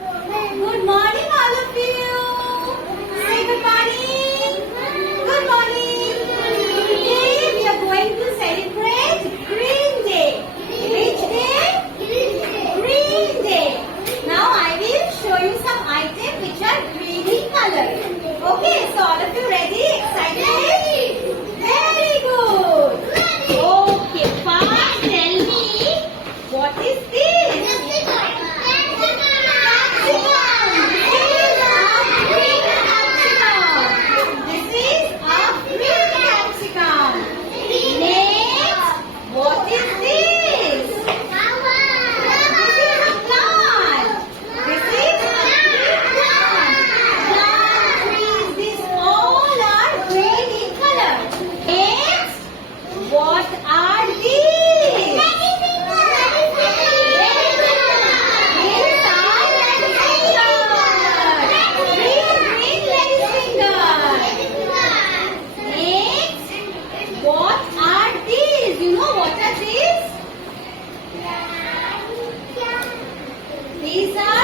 Good morning, all of you. Say good morning. Good morning. Today we are going to celebrate Green Day. Which day? Green Day. Now I will show you some items which are green in color. Okay, so all of you ready? Excited? Very good. Okay, first tell me what is this? What are these? These are lettuce fingers. Green lettuce fingers. Next, what are these? You know what are these? These are